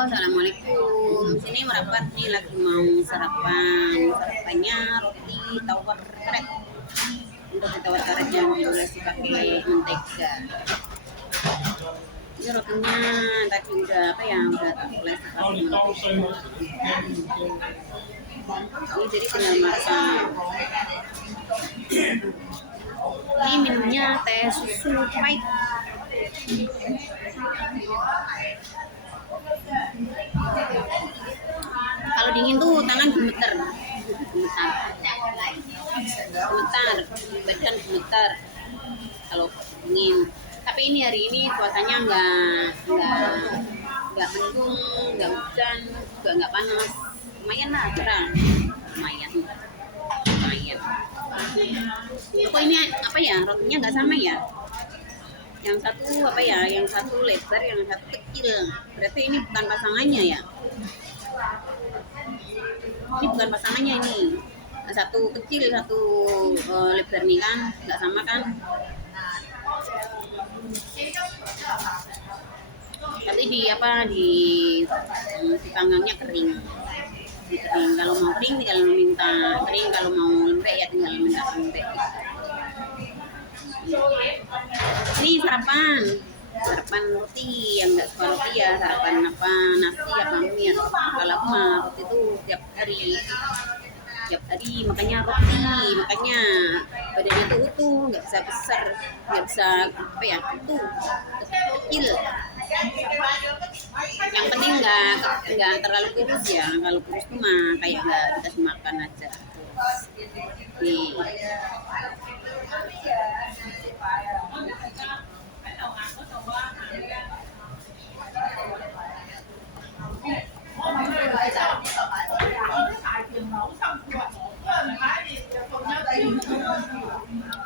Assalamualaikum. Sini merapat nih lagi mau sarapan. Sarapannya roti tawar karet. Roti tawar karet yang diolesi pakai mentega. Ini rotinya tadi udah udah olesi pakai mentega. Ini jadi tinggal masak. Ini minumnya teh susu pahit. Kalau dingin tuh tangan gemeter, badan gemeter kalau dingin. Tapi ini hari ini cuacanya nggak mendung, nggak hujan, juga nggak panas, lumayan lah, cerah, lumayan. Kok ini rotinya nggak sama ya? Yang satu yang satu lebar, yang satu kecil. Berarti ini bukan pasangannya ya? Ini bukan pasangannya ini. Satu kecil, satu lebar nih kan, nggak sama kan? Tapi dipanggangnya kering. Kalau mau kering tinggal minta kering, kalau mau lembek ya tinggal minta lembek. Ini sarapan roti, yang nggak suka roti ya sarapan nasi mie. Kalau aku mah roti itu tiap hari makanya roti, makanya badannya tuh utuh, nggak bisa besar, nggak bisa utuh, kecil. Yang penting nggak terlalu kurus ya. Kalau kurus tuh mah kayak nggak dikasih makan aja. Nih.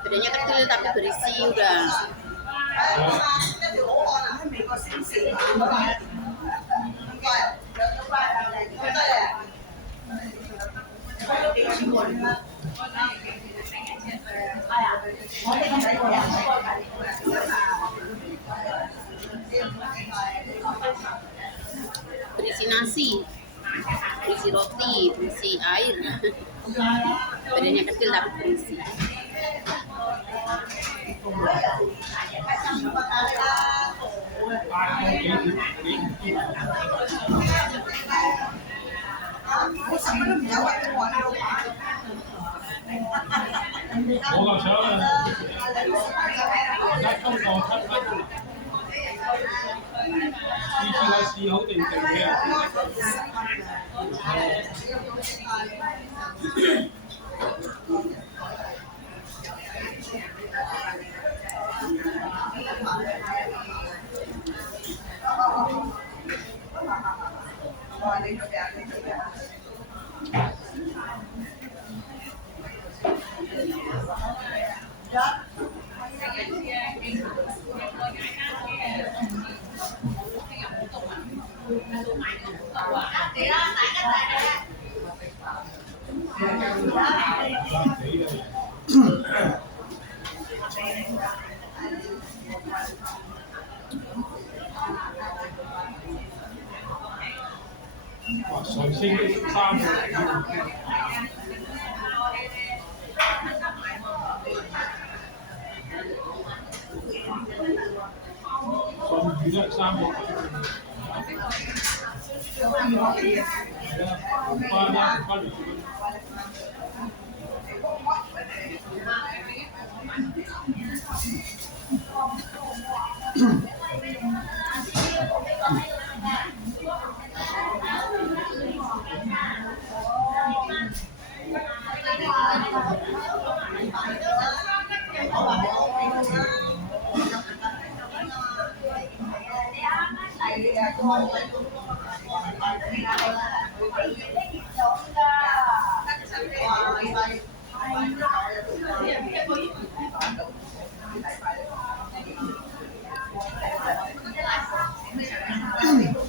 Bedanya kecil tapi berisi udah. Berisi nasi, berisi roti, berisi air. Bedanya kecil tapi berisi.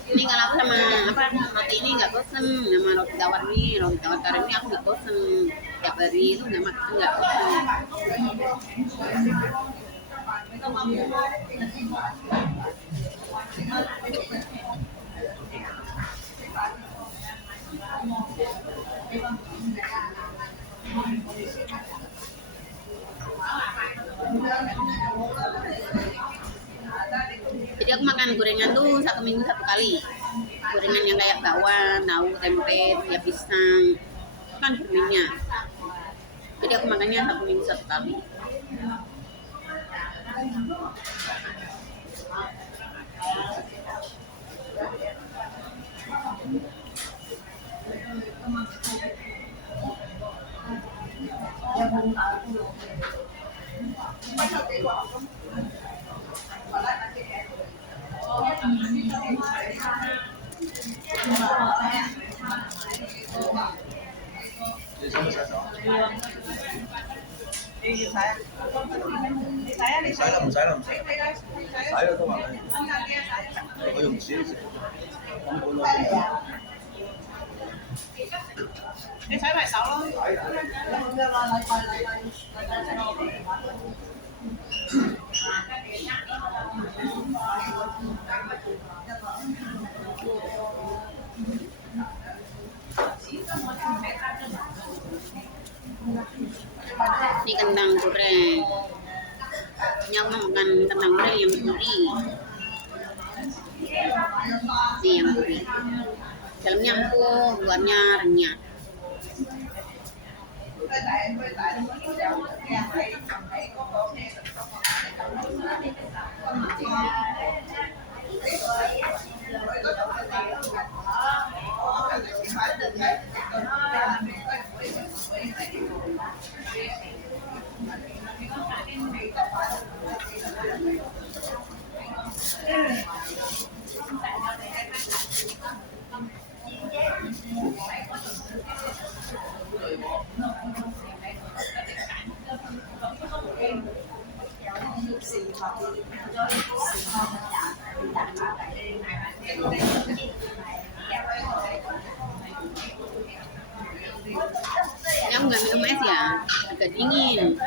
Ini kalau aku sama roti ini nggak bosen, sama roti tawar karet ini aku nggak bosen, tiap hari itu nggak bosen. makan gorengan tuh 1 minggu 1 kali. Gorengan yang kayak bakwan, tahu, tempe, ya pisang, itu kan berminyak. Jadi aku makannya 1 minggu 1 kali.唔使啦，唔使啦，唔使啦，使啦都話佢，我用少少，咁本咯。你洗埋手咯。Ini kentang goreng. Ini aku mau makan kentang goreng yang gurih. Ini yang gurih. Dalamnya empuk, luarnya renyah. Kamu nggak minum es ya? Agak dingin.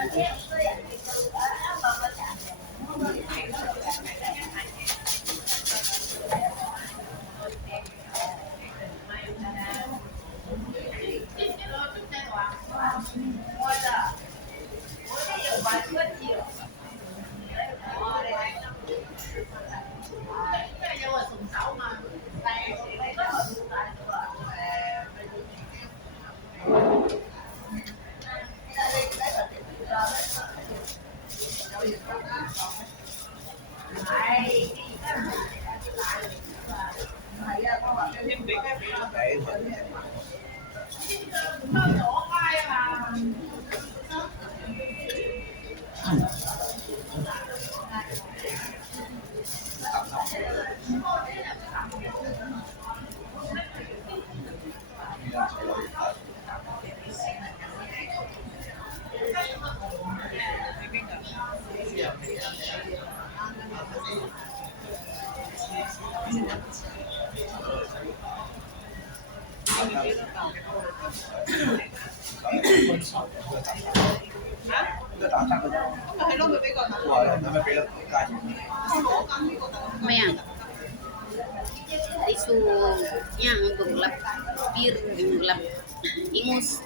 Apa yang? Tisunya untuk lap bir, untuk lap ingus.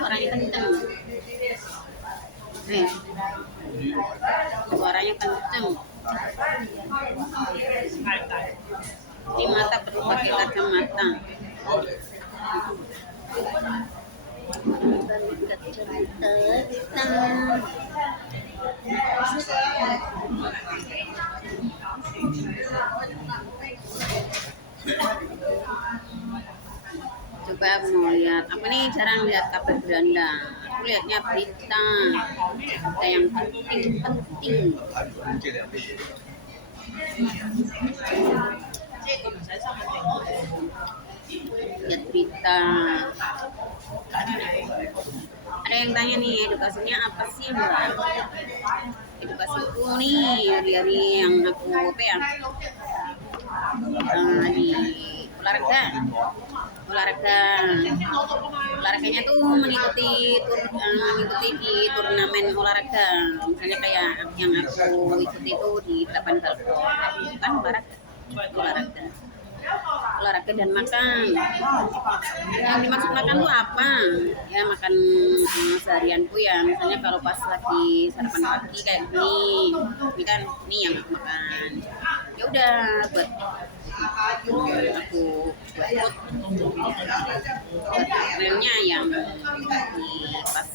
Suaranya kenceng. Suaranya kenceng. Di mata perlu pakai kacamata. Coba aku mau lihat, aku nih jarang lihat kabar beranda. Aku lihatnya berita yang penting-penting. 这两杯。 Lihat berita. Ada yang tanya nih, edukasinya apa sih Mbak? Edukasiku nih hari-hari yang aku apa ya, di olahraganya tuh mengikuti di turnamen olahraga, misalnya kayak yang aku ikuti itu di 8 Galpo, kan olahraga dan makan. Yang dimaksud makan tuh apa ya, makan seharianku ya, misalnya kalau pas lagi sarapan pagi kayak ini kan ini yang aku makan, ya udah buat aku buat mealnya yang di pas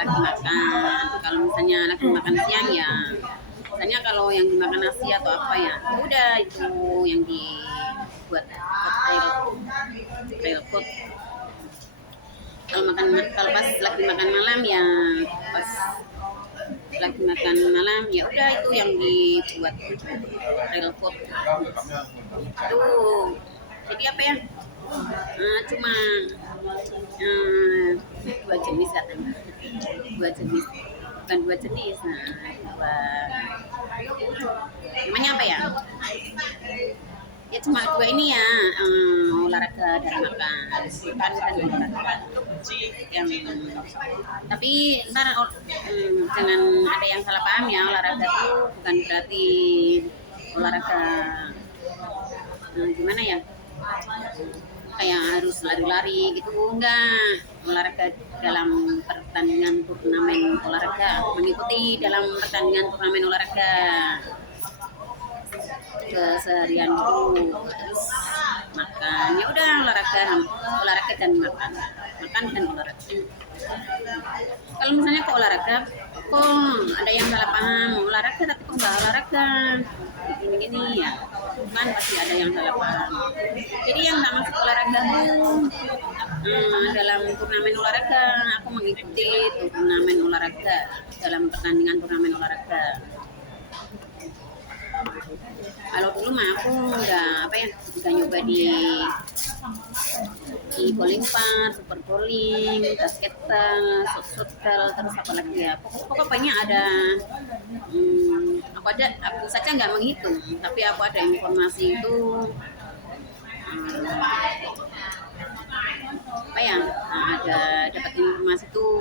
lagi makan. Kalau misalnya lagi makan siang ya, misalnya kalau yang dimakan nasi atau apa ya, udah itu yang dibuat real food. Kalau pas lagi makan malam ya, pas lagi makan malam ya udah itu yang dibuat real food. Tuh, jadi apa ya? Cuma 2 jenis katanya, 2 jenis, bukan 2 jenis. Namanya apa ya? Ya cuma 2 ini ya, olahraga dan makan dan olahraga. Tapi ntar jangan ada yang salah paham ya, olahraga itu bukan berarti olahraga gimana ya, kayak harus lari-lari gitu, enggak. Olahraga dalam pertandingan turnamen olahraga, mengikuti dalam pertandingan turnamen olahraga keseharian itu. Terus makan ya udah, olahraga dan makan dan olahraga. Kalau misalnya ke olahraga kok ada yang salah paham, olahraga tapi kok nggak olahraga gini ya, kan pasti ada yang salah paham. Jadi yang nggak masuk olahraga dalam turnamen olahraga, aku mengikuti turnamen olahraga dalam pertandingan turnamen olahraga. Kalau dulu mah aku udah nyoba di bowling pad, super bowling, basketball, shotball, terus apa lagi ya. Pokoknya ada, aku saja nggak menghitung, tapi aku ada informasi itu ada dapat informasi itu,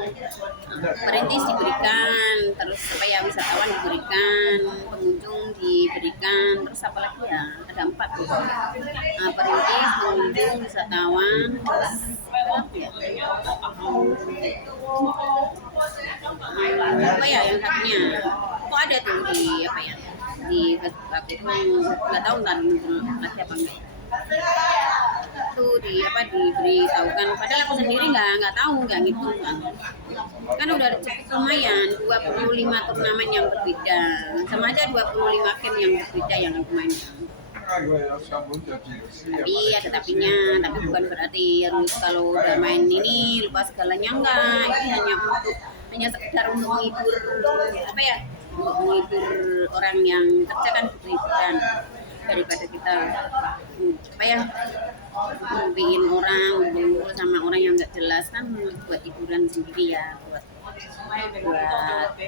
perintis diberikan, terus wisatawan diberikan, pengunjung diberikan, terus apa lagi ya, ada 4 tuh, perintis, pengunjung, wisatawan, terus apa ya yang satunya, kok ada tuh di Facebook aku nggak tahu ntar lagi apa enggak itu diberitahukan, padahal aku sendiri nggak tahu, nggak ngitung kan udah cukup lumayan 25 turnamen yang berbeda, sama aja 25 game yang berbeda yang aku main. Tapi ada tapi bukan berarti harus kalau udah main ini lupa segalanya, enggak. Ini hanya sekedar untuk menghibur untuk menghibur orang yang kerja kan, hiburan daripada kita bikin orang ngumpul sama orang yang nggak jelas, kan buat hiburan sendiri ya, buat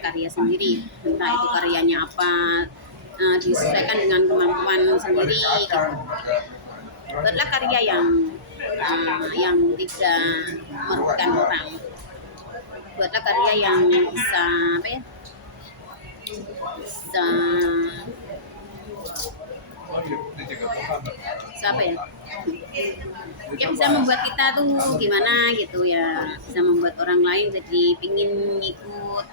karya sendiri, entah itu karyanya apa, disesuaikan dengan kemampuan sendiri gitu. Buatlah karya yang tidak merugikan orang, buatlah karya yang bisa bisa membuat kita tuh gimana gitu ya, bisa membuat orang lain jadi pingin ikut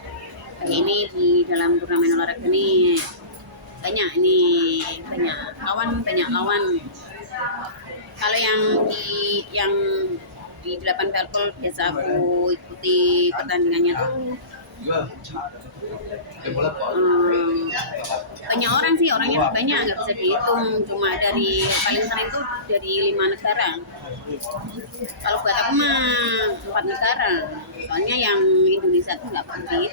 kayak ini di dalam turnamen olahraga nih. Banyak lawan. Kalau yang di 8 Parpol biasa aku ikuti pertandingannya tuh banyak orang sih, orangnya tuh banyak, nggak bisa dihitung, cuma dari paling sering tuh dari 5 negara. Kalau buat aku mah 4 negara, soalnya yang Indonesia tuh nggak peduli,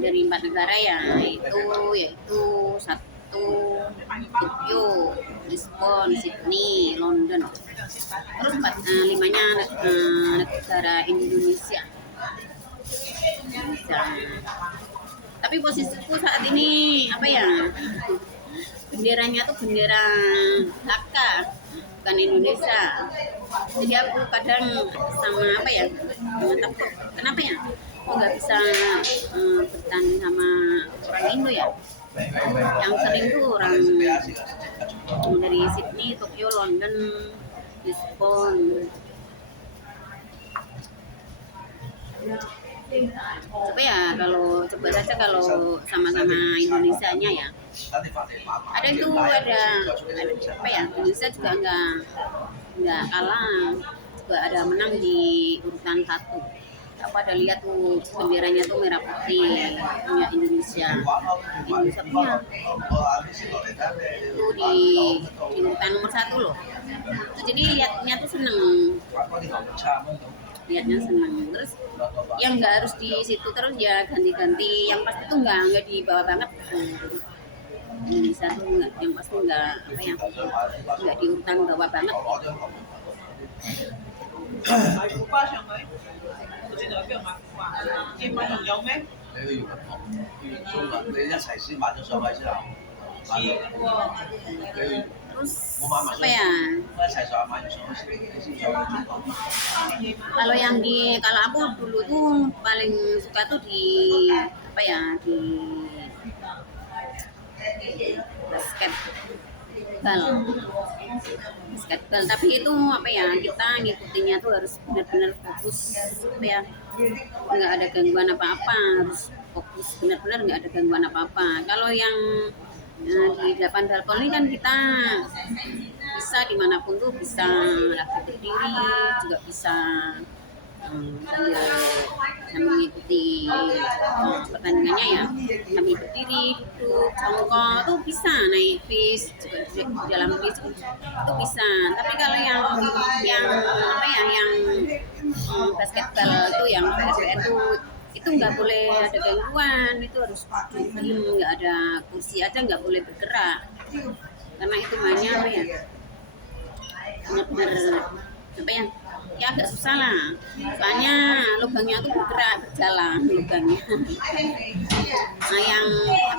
dari 4 negara ya, yaitu satu Tokyo, Lisbon, Sydney, London. Terus 5-nya negara Indonesia. Tapi posisiku saat ini apa ya? Benderanya tuh bendera HK, bukan Indonesia. Jadi aku kadang sama apa ya? Takut. Kenapa ya? Aku nggak bisa bertanding sama orang Indo ya. Yang sering tuh orang dari Sydney, Tokyo, London, Lisbon. Coba ya coba saja kalau sama-sama Indonesianya ya. Ada apa ya? Indonesia juga nggak kalah, juga ada menang di urutan 1. Aku ada lihat tuh benderanya tuh merah putih punya Indonesia punya itu di urutan nomor 1 loh. Itu jadi lihatnya tuh lihatnya seneng. Terus yang nggak harus di situ terus ya ganti-ganti, yang pasti tuh nggak di bawah banget. Indonesia tuh yang pasti nggak di urutan bawah banget. 買副花上去，我知道喺邊度買副花，英文仲有咩？你去用中文，你一齊先買咗上去之後，你 Terus apa ya? 一齊上去買咗上去先，你先上去中國。 Kalau aku dulu tuh paling suka tuh di apa ya, di basketball, tapi itu apa ya, kita ngikutinnya tuh harus benar-benar fokus apa ya, nggak ada gangguan apa-apa, harus fokus benar-benar nggak ada gangguan apa-apa. Kalau yang di 8 Parpol ini kan kita bisa dimanapun tuh, bisa lagi berdiri juga bisa sambil mengikuti pertandingannya ya, sambil berdiri, duduk, jongkok tuh bisa, naik bis juga di dalam bis itu bisa. Tapi kalau yang apa ya, yang basketball tuh, yang BSBN itu nggak boleh ada gangguan, itu harus duduk, nggak ada kursi aja, nggak boleh bergerak, karena itu mainnya apa ya, benar-benar apa ya agak susah lah, soalnya lubangnya tuh berjalan lubangnya. Nah yang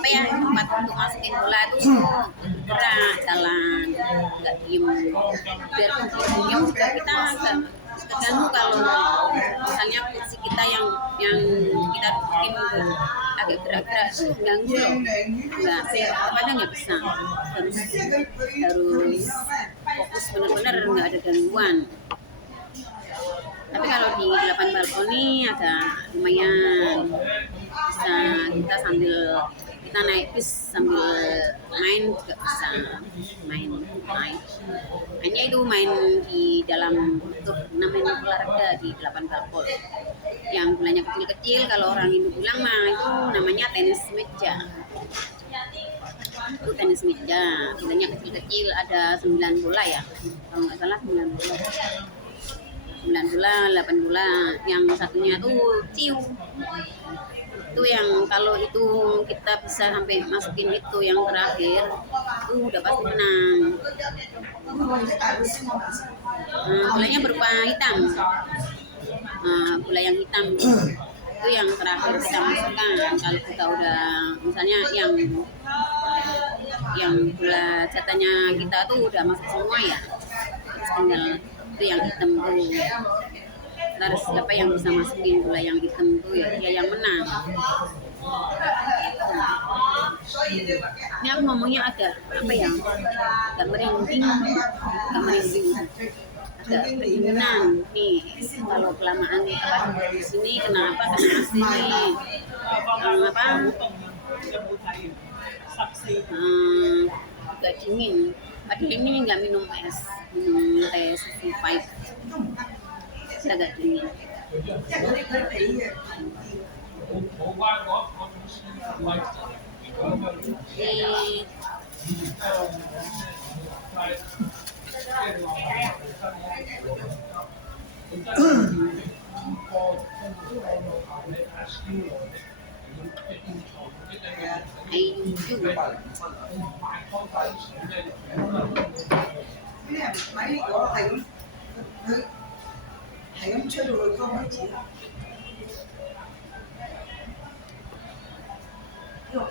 apa ya, tempat untuk masukin bola itu bergerak, jalan, nggak diem. Biar diem juga kita agak terganggu kalau misalnya kursi kita yang kita bikin agak gerak-gerak itu ganggu loh. Kadang nggak bisa, harus fokus benar-benar, nggak ada gangguan. Tapi kalau di 8 Parpol ini agak lumayan, bisa kita sambil kita naik bis sambil main juga bisa, mainnya itu main di dalam namanya olahraga di 8 Parpol. Yang bolanya kecil-kecil, kalau orang Indo bilang mah itu namanya tenis meja. Itu tenis meja, bolanya kecil-kecil, ada 9 bola ya, kalau nggak salah 9 bola. 9 bola, 8 bola, yang satunya tuh ciu. Itu yang kalau itu kita bisa sampai masukin itu yang terakhir, udah pasti menang. Bolanya berupa hitam, bola yang hitam itu yang terakhir kita masukkan. Kalau kita udah misalnya yang bola jatahnya kita tuh udah masuk semua ya, terus tinggal itu yang hitam tuh, terus siapa yang bisa masukin bola yang hitam tuh ya dia yang menang. Ini aku ngomongnya agak apa ya, agak merinding, agak kedinginan nih kalau kelamaan di sini. Kenapa? Karena sini agak dingin. Padahal ini nggak minum es, minum teh susu pahit. Agak dingin. Ini Ayu. Mấy của thầy không chơi được rồi không hả chị?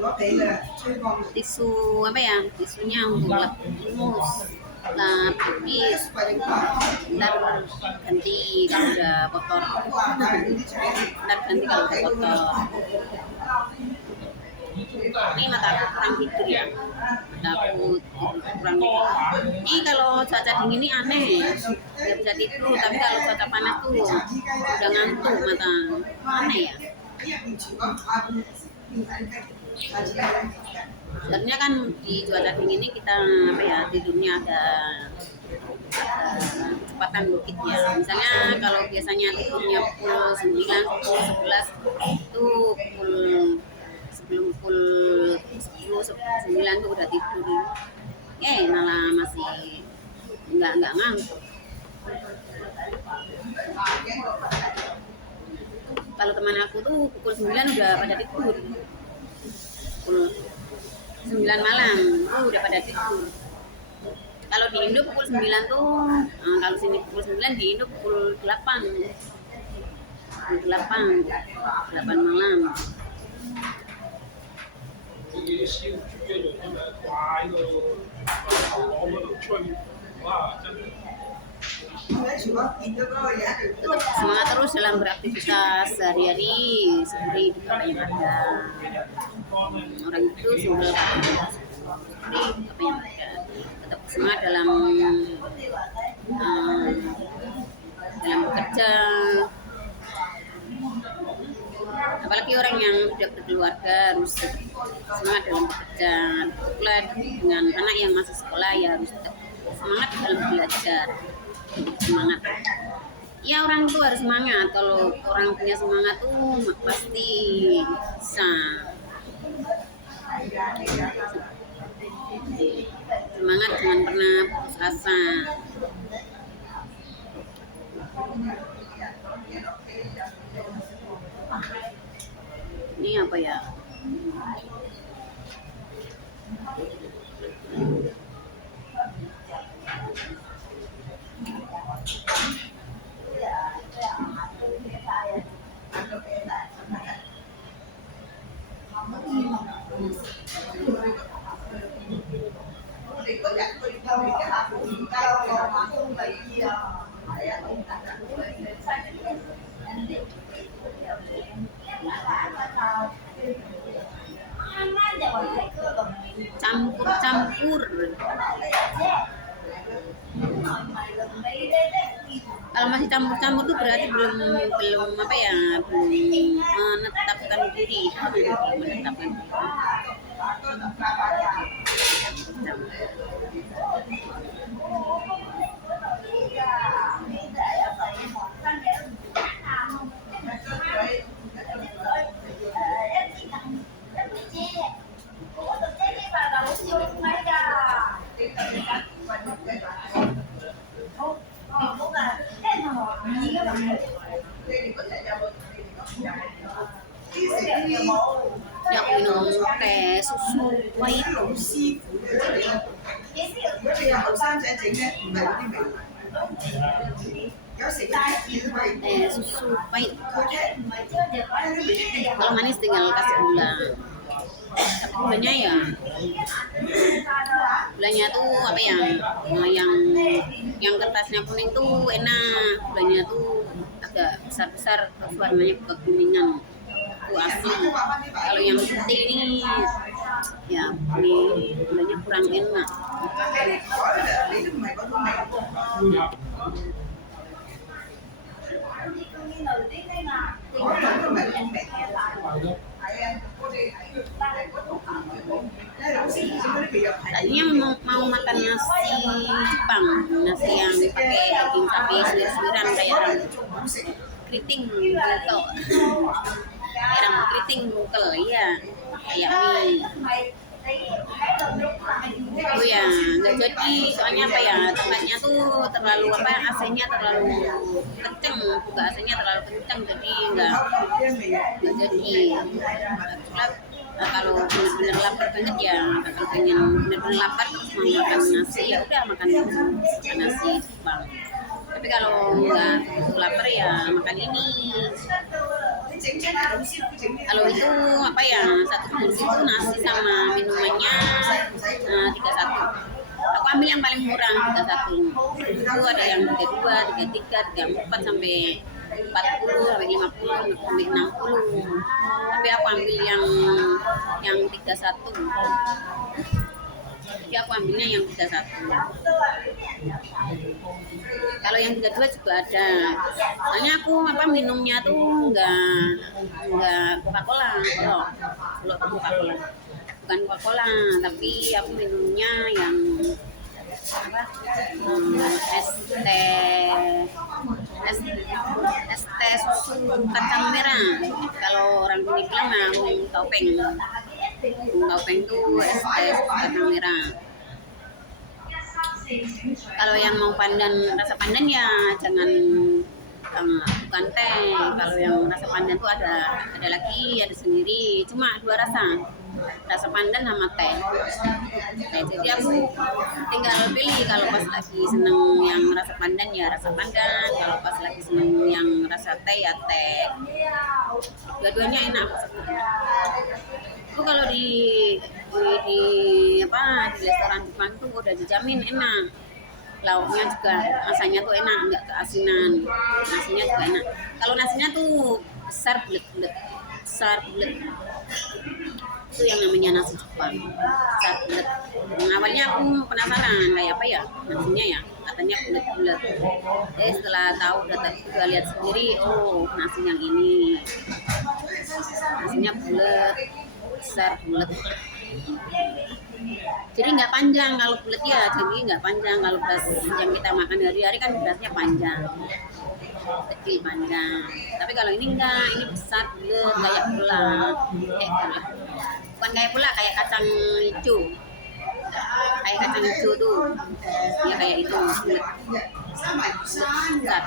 Có thể là chơi con Tisu apa ya? Tisunya untuk lap mus, lap pipis, dan ganti kalau udah kotor. Dan ganti kalau udah kotor. Ini mata aku kurang tidur ya. Mata aku kurang tidur. Ini kalau cuaca dingin ini aneh, nggak bisa tidur. Tapi kalau cuaca panas tuh udah ngantuk mata. Aneh ya. Sebenarnya kan di cuaca dingin ini kita apa ya tidurnya ada kecepatan dikit ya. Misalnya kalau biasanya tidurnya pukul 9, pukul 11 itu sebelum pukul 10, 9 tuh udah tidur. Malah masih nggak ngantuk. Kalau teman aku tuh pukul 9 udah pada tidur. Pukul 9 malam tuh udah pada tidur. Kalau di Indo pukul 9 tuh, kalau sini pukul 9, di Indo pukul 8. Pukul 8 malam. Tetap semangat terus dalam beraktivitas sehari-hari seperti di kota yang ada. Orang itu sumber seperti apa yang ada. Tetap semangat dalam bekerja. Apalagi orang yang sudah berkeluarga harus semangat dalam bekerja. Pula dengan anak yang masih sekolah ya harus tetap semangat dalam belajar. Semangat. Ya orang itu harus semangat. Kalau orang punya semangat tuh pasti bisa. Semangat, jangan pernah putus asa. Ini apa ya? Campur-campur. Kalau masih campur-campur tuh berarti belum apa ya, belum menetapkan diri, belum menetapkan diri. Ya, aku minum teh susu pahit. Teh susu pahit. Kalau manis tinggal kasih gula. Tapi gulanya ya, gulanya tuh apa ya, yang kertasnya kuning tuh enak. Gulanya tuh agak besar-besar, terus warnanya kekuningan. Itu asli. Kalau yang putih ini ya gulanya kurang enak. tadinya mau makan nasi Jepang, nasi yang pakai daging sapi suwir-suwiran kayak rambut keriting gitu, kayak rambut keriting bukel ya, kayak mie. Oh ya, nggak jadi, soalnya apa ya, tempatnya tuh terlalu apa, AC-nya terlalu kenceng, buka AC-nya terlalu kenceng, jadi nggak jadi. Nah, kalau benar-benar lapar banget ya, kalau pengen benar-benar lapar terus mau makan nasi ya udah makan nasi Jepang. Tapi kalau nggak lapar ya makan ini. Kalau itu apa ya, satu porsi itu nasi sama minumannya 31. Aku ambil yang paling murah 31. Itu ada yang 32, 33, 34 sampai 40 sampai 50 sampai 60. Tapi aku ambil yang 31. Jadi aku ambilnya yang 31. Kalau yang 32 juga ada. Soalnya aku apa minumnya tuh enggak Coca-Cola, kalau Coca-Cola. Bukan Coca-Cola, tapi aku minumnya yang apa? Es teh susu kacang merah. Kalau orang sini bilang taupeng. Taupeng tuh es teh susu kacang merah. Kalau yang mau rasa pandan ya jangan bukan teh. Kalau yang rasa pandan tuh ada sendiri, cuma 2 rasa pandan sama teh. Jadi aku tinggal pilih, kalau pas lagi seneng yang rasa pandan ya rasa pandan, kalau pas lagi seneng yang rasa teh ya teh. Dua-duanya enak. Itu kalau di restoran Jepang tuh udah dijamin enak. Lauknya juga rasanya tuh enak, nggak keasinan. Nasinya juga enak. Kalau nasinya tuh besar bulet. Itu yang namanya nasi Jepang, besar bulet. Awalnya aku penasaran kayak apa ya nasinya ya, katanya bulet. Setelah tahu udah lihat sendiri, oh nasi yang ini nasinya bulet, besar bulet. Jadi nggak panjang kalau bulat ya, jadi nggak panjang. Kalau beras yang kita makan hari-hari kan berasnya panjang, kecil panjang. Tapi kalau ini enggak, ini besar bulat kayak pula, bukan kayak pula, kayak kacang hijau, tuh, ya kayak itu bulat, besar.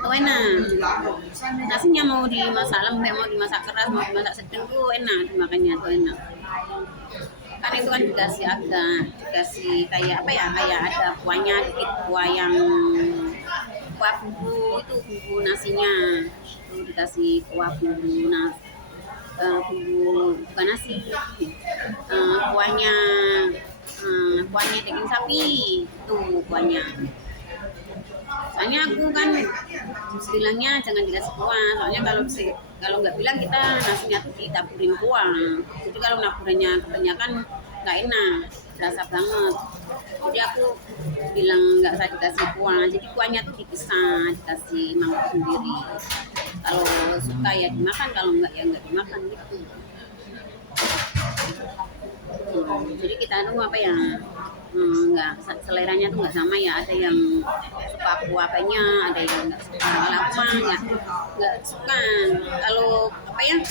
Oh enak, nasinya mau dimasak lembek, mau dimasak keras, mau dimasak sedang tuh enak dimakannya tuh enak. Kan itu kan dikasih kayak apa ya, kayak ada kuahnya dikit, kuah bumbu itu, bumbu nasinya itu dikasih kuah bumbu bumbu bukan nasi, kuahnya daging sapi itu kuahnya. Soalnya aku kan bilangnya jangan dikasih kuah, soalnya kalau nggak bilang kita nasinya tuh ditaburin kuah. Jadi kalau naburannya kebanyakan nggak enak, berasa banget. Jadi aku bilang nggak usah dikasih kuah, jadi kuahnya tuh dipisah, dikasih mangkok sendiri. Kalau suka ya dimakan, kalau nggak ya nggak dimakan gitu. Jadi kita tuh apa ya, nggak seleranya tuh nggak sama ya, ada yang suka kuahnya, ada yang nggak suka lama, nggak suka. Kalau apa ya,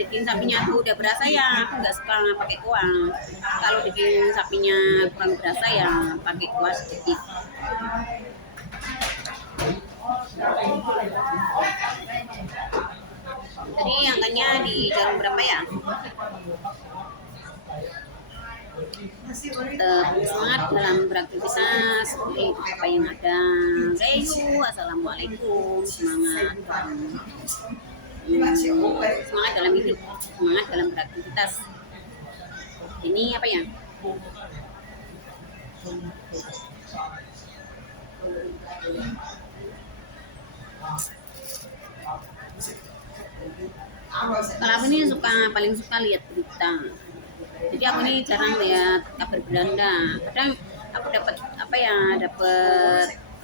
daging sapinya tuh udah berasa ya aku nggak suka pakai kuah. Kalau daging sapinya kurang berasa ya pakai kuah sedikit. Jadi angkanya di jarum berapa ya? Semangat dalam beraktivitas seperti apa yang ada. Assalamualaikum. Semangat dalam hidup, semangat dalam beraktivitas. Ini apa ya? Kalau aku ini paling suka lihat berita. Jadi aku ini jarang lihat kabar beranda. Kadang aku dapat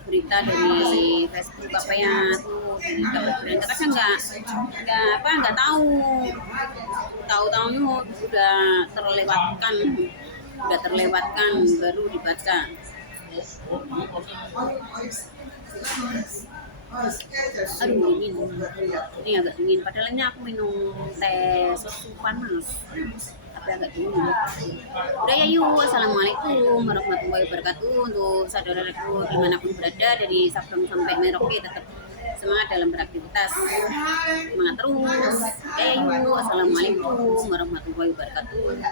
berita dari Facebook apa ya tuh di kabar berita kadang nggak tahu-tahunya udah terlewatkan baru dibaca. Aduh dingin, ini agak dingin. Padahal ini aku minum teh susu panas, tapi agak dingin. Udah ya yuk, assalamualaikum warahmatullahi wabarakatuh. Untuk saudaraku dimanapun berada dari Sabang sampai Merauke tetap semangat dalam beraktivitas, semangat terus. Ya yuk, assalamualaikum warahmatullahi wabarakatuh.